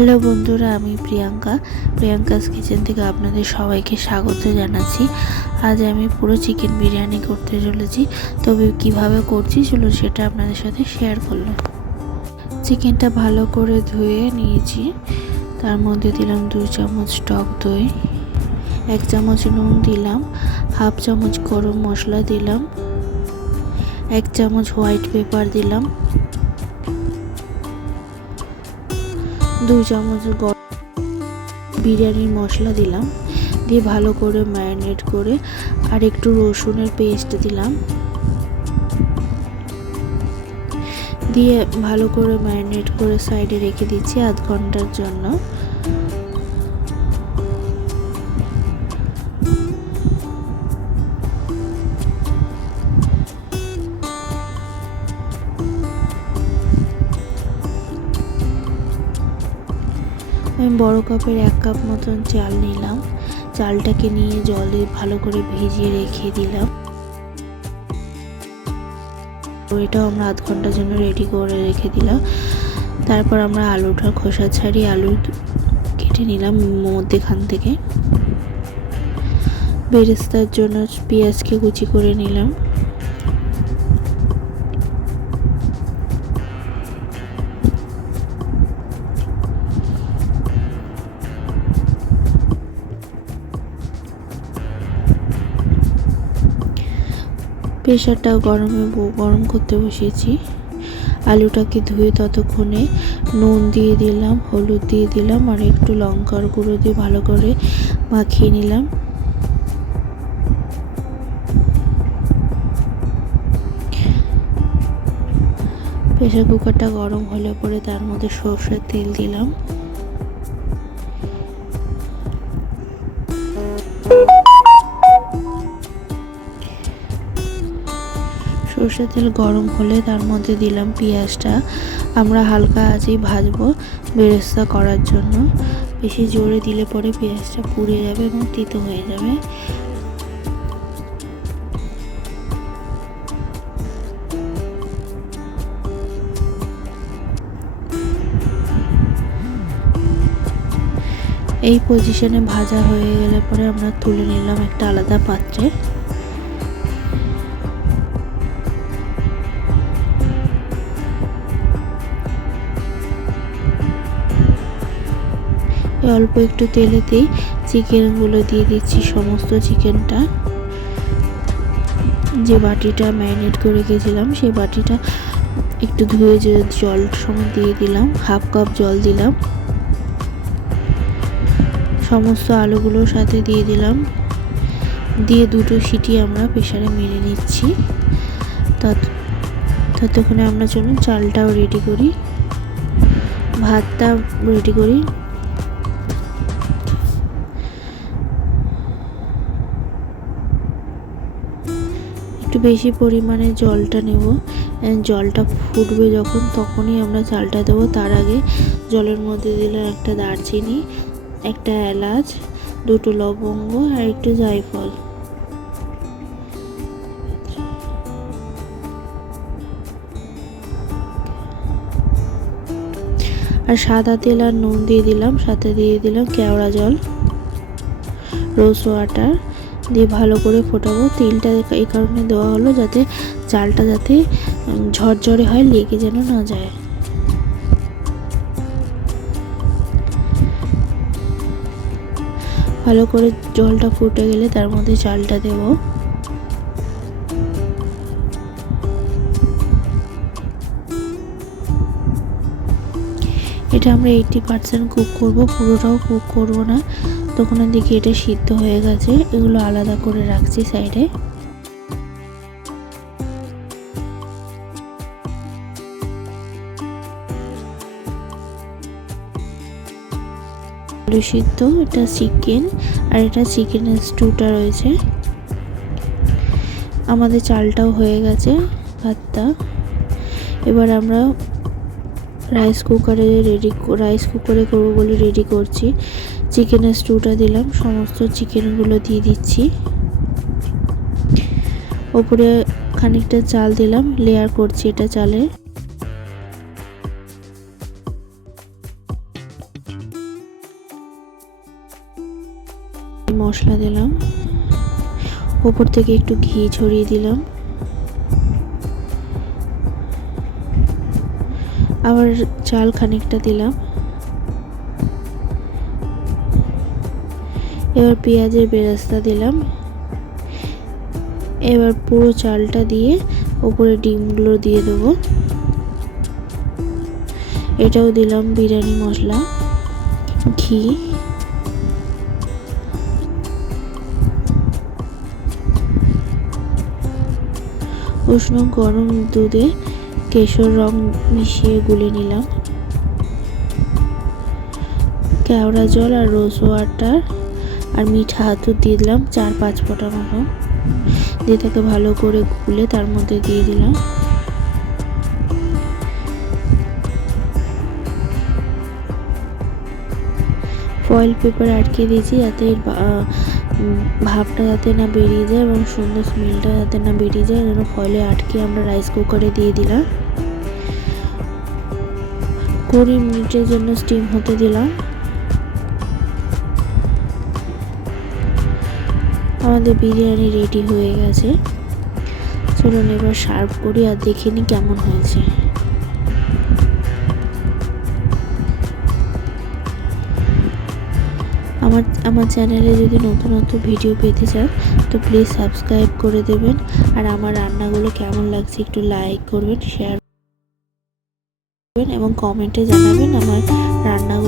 Hello বন্ধুরা, আমি Priyanka's kitchen থেকে আপনাদের সবাইকে স্বাগত জানাচ্ছি। আজ আমি পুরো চিকেন বিরিয়ানি করতে চলেছি। তবে কিভাবে করছি চলুন সেটা আপনাদের সাথে শেয়ার করলাম। চিকেনটা ভালো করে ধুয়ে নিয়েছি। তার মধ্যে দিলাম 2 চামচ টক দই, 1 চামচ নুন দিলাম, হাফ চামচ গরম মশলা দিলাম, 1 চামচ হোয়াইট পেপার দিলাম, 2 চামচ বিরিয়ানির মশলা দিলাম, দিয়ে ভালো করে ম্যারিনেট করে আর একটু রসুনের পেস্ট দিলাম, দিয়ে ভালো করে ম্যারিনেট করে সাইডে রেখে দিচ্ছি আধ ঘন্টার জন্য। আমি বড় কাপের 1 কাপ মতন চাল নিলাম। চালটাকে নিয়ে জলে ভালো করে ভিজিয়ে রেখে দিলাম। এটাও আমরা আধ ঘন্টার জন্য রেডি করে রেখে দিলাম। তারপর আমরা আলুটার খোসা ছাড়িয়ে আলু কেটে নিলাম মধ্যেখান থেকে। বেরেস্তার জন্য পেঁয়াজকে কুচি করে নিলাম। প্রেশারটা গরম করতে বসিয়েছি। আলুটাকে ধুয়ে ততক্ষণে নুন দিয়ে দিলাম, হলুদ দিয়ে দিলাম আর একটু লঙ্কার গুঁড়ো দিয়ে ভালো করে মাখিয়ে নিলাম। প্রেশার কুকারটা গরম হলে পরে তার মধ্যে সরষের তেল দিলাম। সরষের তেল গরম হলে তার মধ্যে দিলাম পেঁয়াজটা। আমরা হালকা আঁচেই ভাজবো বেরেস্তা করার জন্য। বেশি জোরে দিলে পরে পেঁয়াজটা পুড়ে যাবে এবং তিতো হয়ে যাবে। এই পজিশনে ভাজা হয়ে গেলে পরে আমরা তুলে নিলাম একটা আলাদা পাত্রে। অল্প একটু তেলেতেই চিকেনগুলো দিয়ে দিচ্ছি। সমস্ত চিকেনটা যে বাটিটা ম্যারিনেট করে রেখেছিলাম সেই বাটিটা একটু ধুয়ে যে জল সমেত দিয়ে দিলাম, হাফ কাপ জল দিলাম। সমস্ত আলুগুলোর সাথে দিয়ে দিলাম, দিয়ে 2টো সিটি আমরা প্রেসারে মেরে নিচ্ছি। ততক্ষণে আমরা চলুন চালটাও রেডি করি, ভাতটা রেডি করি। একটু বেশি পরিমাণে জলটা নেব। জলটা ফুটবে যখন তখনই আমরা চালটা দেবো। তার আগে জলের মধ্যে দিলাম একটা দারচিনি, একটা এলাচ, 2টো লবঙ্গ আর একটু জায়ফল। আর সাদা তেল আর নুন দিয়ে দিলাম, সাথে দিয়ে দিলাম কেওড়া জল, রোজ ওয়াটার দিয়ে ভালো করে ফোটাবো। তেলটা এই কারণে দেওয়া হলো যাতে চালটা যাতে ঝরঝরে হয়, লেগে যেন না যায়। ভালো করে জলটা ফুটে গেলে তার মধ্যে চালটা দেব। এটা আমরা 80% কুক করব, পুরোটাও কুক করব না। তখন দেখি এটা সিদ্ধ হয়ে গেছে। এগুলো আলাদা করে রাখছি সাইডে। আলু সিদ্ধ, এটা চিকেন আর এটা চিকেনের স্টুটা রয়েছে। আমাদের চালটাও হয়ে গেছে, ভাতটা। এবার আমরা রাইস কুকারে করবো বলে রেডি করছি। চিকেনের স্টুটা দিলাম, সমস্ত চিকেনগুলো দিয়ে দিচ্ছি। ওপরে খানিকটা চাল দিলাম, লেয়ার করছি এটা চালের। মশলা দিলাম, উপর থেকে একটু ঘি ছড়িয়ে দিলাম, আবার চাল খানিকটা দিলাম। এবার পেঁয়াজের বেরেস্তা দিলাম। এবার পুরো চালটা দিয়ে উপরে ডিমগুলো দিয়ে দেবো। এটাও দিলাম বিরিয়ানি মশলা, ঘি, উষ্ণ গরম দুধে কেশর রং মিশিয়ে গুলে নিলাম। কেওড়া জল আর রোজ ওয়াটার আর মিঠা আতর দিয়ে দিলাম 4-5 ফোঁটা মতো, দিয়ে তাকে ভালো করে গুলে তার মধ্যে দিয়ে দিলাম। ফয়েল পেপার আটকে দিয়েছি যাতে ভাবটা যাতে না বেরিয়ে যায় এবং সুন্দর স্মেলটা যাতে না বেরিয়ে যায়, যেন ফয়েলে আটকে আমরা রাইস কুকারে দিয়ে দিলাম। 20 মিনিটের জন্য স্টিম হতে দিলাম। আমাদের বিরিয়ানি রেডি হয়ে গেছে। চলুন এবার সার্ভ করি আর দেখে নিই কেমন হয়েছে। আমার চ্যানেলে যদি নতুন ভিডিও পেতে চান তো প্লিজ সাবস্ক্রাইব করে দেবেন। আর আমার রান্নাগুলো কেমন লাগছে একটু লাইক করবেন, শেয়ার করবেন এবং কমেন্টে জানাবেন আমার রান্নাগুলো